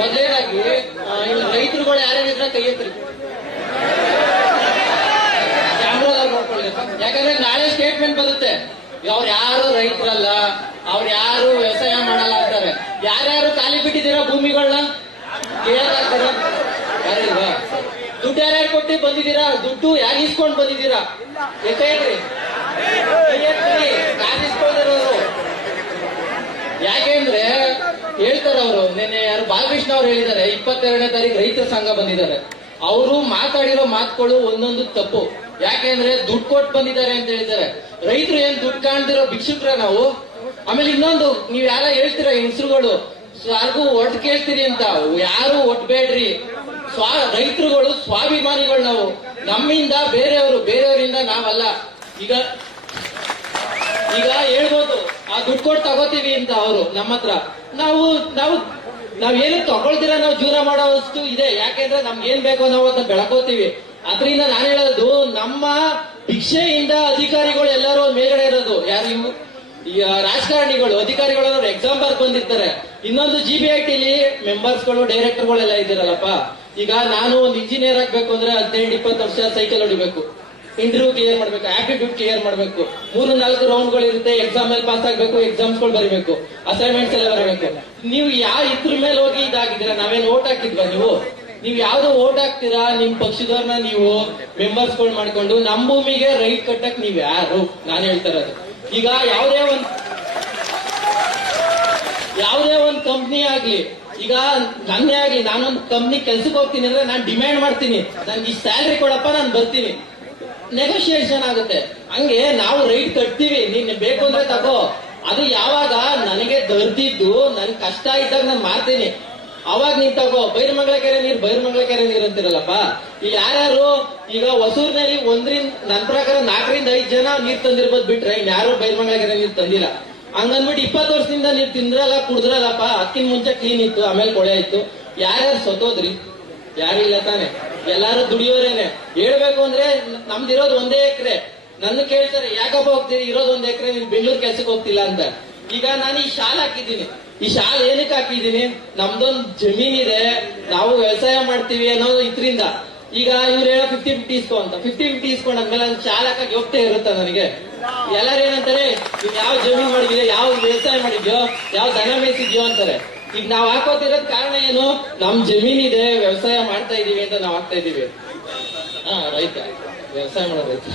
ಮೊದಲೇನಾಗಿ ಇಲ್ಲಿ ರೈತರುಗಳು ಯಾರ್ಯಾರಿದ್ರ ಕೈ ಎತ್ರಿ, ಕ್ಯಾಮ್ರಾದಲ್ಲಿ ನೋಡ್ಕೊಳ್ಳಿ. ಯಾಕಂದ್ರೆ ನಾಳೆ ಸ್ಟೇಟ್ಮೆಂಟ್ ಬರುತ್ತೆ, ಅವ್ರು ಯಾರು ರೈತರಲ್ಲ, ಅವ್ರು ಯಾರು ವ್ಯವಸಾಯ ಮಾಡಲ್ಲ ಅಂತಾರೆ. ಯಾರ್ಯಾರು ಖಾಲಿ ಬಿಟ್ಟಿದ್ದೀರಾ ಭೂಮಿಗಳನ್ನ? ಯಾರಿಲ್ವಾ? ದುಡ್ಡು ಯಾರ್ಯಾರು ಕೊಟ್ಟು ಬಂದಿದ್ದೀರಾ? ದುಡ್ಡು ಯಾರು ಇಸ್ಕೊಂಡ್ ಬಂದಿದ್ದೀರಾ? ಹೇಳ್ರಿ, ಯಾರು ಇಸ್ಕೊಂಡಿರೋರು? ಯಾಕೆಂದ್ರೆ ಹೇಳ್ತಾರ ಅವರು, ನಿನ್ನೆ ಯಾರು ಬಾಲಕೃಷ್ಣ ಅವ್ರು ಹೇಳಿದ್ದಾರೆ, 22ನೇ ತಾರೀಕು ರೈತರ ಸಂಘ ಬಂದಿದ್ದಾರೆ. ಅವರು ಮಾತಾಡಿರೋ ಮಾತುಗಳು ಒಂದೊಂದು ತಪ್ಪು. ಯಾಕೆಂದ್ರೆ ದುಡ್ಡು ಕೊಟ್ಟು ಬಂದಿದ್ದಾರೆ ಅಂತ ಹೇಳ್ತಾರೆ. ರೈತರು ಏನ್ ದುಡ್ಡು ಕಾಣ್ದಿರೋ ಭಿಕ್ಷುಕ್ರ ನಾವು? ಆಮೇಲೆ ಇನ್ನೊಂದು, ನೀವ್ ಯಾರ ಹೇಳ್ತೀರಾ ಹೆಂಗಸರುಗಳು ಯಾರಿಗೂ ಒಟ್ಟು ಕೇಳ್ತೀರಿ ಅಂತ, ಯಾರು ಒಟ್ಬೇಡ್ರಿ. ರೈತರುಗಳು ಸ್ವಾಭಿಮಾನಿಗಳು ನಾವು. ನಮ್ಮಿಂದ ಬೇರೆಯವರು, ಬೇರೆಯವರಿಂದ ನಾವಲ್ಲ. ಈಗ ಹೇಳ್ಬೋದು ಆ ದುಡ್ಡು ಕೊಟ್ಟು ತಗೋತೀವಿ ಅಂತ ಅವರು ನಮ್ಮ ಹತ್ರ. ನಾವೇನು ತಗೊಳ್ದಿರ ನಾವು ಜೀವನ ಮಾಡೋಷ್ಟು ಇದೆ. ಯಾಕೆಂದ್ರೆ ನಮ್ಗೆ ಏನ್ ಬೇಕೋ ನಾವು ಅದನ್ನ ಬೆಳಕೋತೀವಿ. ಅದರಿಂದ ನಾನು ಹೇಳೋದು, ನಮ್ಮ ಭಿಕ್ಷೆಯಿಂದ ಅಧಿಕಾರಿಗಳು ಎಲ್ಲರೂ ಮೇಲ್ಗಡೆ ಇರೋದು ಯಾರು? ಇವು ರಾಜಕಾರಣಿಗಳು, ಅಧಿಕಾರಿಗಳು ಎಕ್ಸಾಮ್ ಬರ್ಕ್ ಬಂದಿರ್ತಾರೆ. ಇನ್ನೊಂದು GBITಲಿ ಮೆಂಬರ್ಸ್ಗಳು, ಡೈರೆಕ್ಟರ್ಗಳೆಲ್ಲ ಇದ್ದೀರಲ್ಲಪ್ಪ. ಈಗ ನಾನು ಒಂದು ಇಂಜಿನಿಯರ್ ಆಗ್ಬೇಕು ಅಂದ್ರೆ 18-20 ವರ್ಷ ಸೈಕಲ್ ಹೊಡಿಬೇಕು, ಇಂಟರ್ವ್ಯೂ ಕ್ಲಿಯರ್ ಮಾಡ್ಬೇಕು, ಆಪ್ಟಿಟ್ಯೂಡ್ ಕ್ಲಿಯರ್ ಮಾಡ್ಬೇಕು, 3-4 ರೌಂಡ್ಗಳು ಇರುತ್ತೆ. ಎಕ್ಸಾಮ್ ಮೇಲೆ ಪಾಸ್ ಆಗ್ಬೇಕು, ಎಕ್ಸಾಮ್ಸ್ಗಳು ಬರೀಬೇಕು, ಅಸೈನ್ಮೆಂಟ್ಸ್ ಎಲ್ಲ ಬರಬೇಕು. ನೀವು ಯಾವ ಇದ್ರ ಮೇಲೆ ಹೋಗಿ ಇದಾಗಿದ್ದೀರಾ? ನಾವೇನು ಓಟ್ ಹಾಕಿದ್ವಾ? ನೀವು ಯಾವ್ದೋ ಓಟ್ ಹಾಕ್ತೀರಾ? ನಿಮ್ ಪಕ್ಷದವ್ರನ್ನ ನೀವು ಮೆಂಬರ್ಸ್ಗಳು ಮಾಡ್ಕೊಂಡು ನಮ್ ಭೂಮಿಗೆ ರೈಟ್ ಕಟ್ಟಕ್ ನೀವ್ ಯಾರು? ನಾನು ಹೇಳ್ತಾ ಇರೋದು, ಈಗ ಯಾವುದೇ ಒಂದ್ ಕಂಪ್ನಿ ಆಗ್ಲಿ, ಈಗ ನನ್ನೇ ಆಗ್ಲಿ, ನಾನೊಂದು ಕಂಪ್ನಿ ಕೆಲ್ಸಕ್ಕೆ ಹೋಗ್ತೀನಿ ಅಂದ್ರೆ ನಾನು ಡಿಮ್ಯಾಂಡ್ ಮಾಡ್ತೀನಿ, ನನ್ಗೆ ಈ ಸ್ಯಾಲ್ರಿ ಕೊಡಪ್ಪ, ನಾನು ಬರ್ತೀನಿ, ನೆಗೋಷಿಯೇಷನ್ ಆಗುತ್ತೆ. ಹಂಗೆ ನಾವು ರೈಟ್ ಕಟ್ತೀವಿ, ನೀನ್ ಬೇಕು ಅಂದ್ರೆ ತಗೋ. ಅದು ಯಾವಾಗ ನನಗೆ ದರ್ದಿದ್ದು, ನನ್ ಕಷ್ಟ ಇದ್ದಾಗ ನಾನು ಮಾಡ್ತೀನಿ, ಅವಾಗ ನೀನ್ ತಗೋ. ಬೈರಮಂಗಲ ಕೆರೆ ನೀರು ಅಂತಿರಲ್ಲಪ್ಪ. ಈಗ ಯಾರ್ಯಾರು ಈಗ ಹೊಸೂರಿನಲ್ಲಿ ನನ್ನ ಪ್ರಕಾರ 4-5 ಜನ ನೀರ್ ತಂದಿರ್ಬೋದು ಬಿಟ್ರೆ ಇನ್ಯಾರು ಬೈರಮಂಗಲ ಕೆರೆ ನೀರು ತಂದಿಲ್ಲ. ಹಂಗನ್ಬಿಟ್ಟು 20 ವರ್ಷದಿಂದ ನೀರ್ ತಿಂದ್ರಲ್ಲ, ಕುಡಿದ್ರಲ್ಲಪ್ಪ. ಅಕ್ಕಿನ ಮುಂಚೆ ಕ್ಲೀನ್ ಇತ್ತು, ಆಮೇಲೆ ಕೊಳೆ ಆಯ್ತು. ಯಾರ್ಯಾರು ಸತ್ತೋದ್ರಿ? ಯಾರಿಲ್ಲ ತಾನೆ, ಎಲ್ಲಾರು ದುಡಿಯೋರೇನೆ. ಹೇಳ್ಬೇಕು ಅಂದ್ರೆ ನಮ್ದಿರೋದು 1 ಎಕರೆ. ನನ್ನ ಕೇಳ್ತಾರೆ, ಯಾಕಪ್ಪ ಹೋಗ್ತೀರಿ, ಇರೋದು 1 ಎಕರೆ, ನೀನ್ ಬೆಂಗಳೂರು ಕೆಲ್ಸಕ್ಕೆ ಹೋಗ್ತಿಲ್ಲ ಅಂತ. ಈಗ ನಾನು ಈ ಶಾಲೆ ಹಾಕಿದ್ದೀನಿ. ಈ ಶಾಲೆ ಏನಕ್ಕೆ ಹಾಕಿದ್ದೀನಿ? ನಮ್ದೊಂದು ಜಮೀನಿದೆ, ನಾವು ವ್ಯವಸಾಯ ಮಾಡ್ತೀವಿ ಅನ್ನೋದು ಇದ್ರಿಂದ. ಈಗ ಇವ್ರು ಹೇಳೋ 50-50 ಇಸ್ಕೊ ಅಂತ. 50-50 ಇಸ್ಕೊಂಡಾದ್ಮೇಲೆ ನಾನು ಶಾಲೆ ಹಾಕಕ್ಕೆ ಹೋಗ್ತೇ ಇರುತ್ತ ನನಗೆ? ಎಲ್ಲಾರು ಏನಂತಾರೆ, ನೀವ್ ಯಾವ ಜಮೀನ್ ಮಾಡಿದ್ಯೋ, ಯಾವ ವ್ಯವಸಾಯ ಮಾಡಿದ್ಯೋ, ಯಾವ ದನ ಮೇಯಿಸಿದ್ಯೋ ಅಂತಾರೆ. ಈಗ ನಾವ್ ಹಾಕೋತಿರೋದ್ ಕಾರಣ ಏನು? ನಮ್ ಜಮೀನಿದೆ, ವ್ಯವಸಾಯ ಮಾಡ್ತಾ ಇದೀವಿ ಅಂತ ನಾವ್ ಹಾಕ್ತಾ ಇದೀವಿ. ರೈತ, ವ್ಯವಸಾಯ ಮಾಡೋ ರೈತ.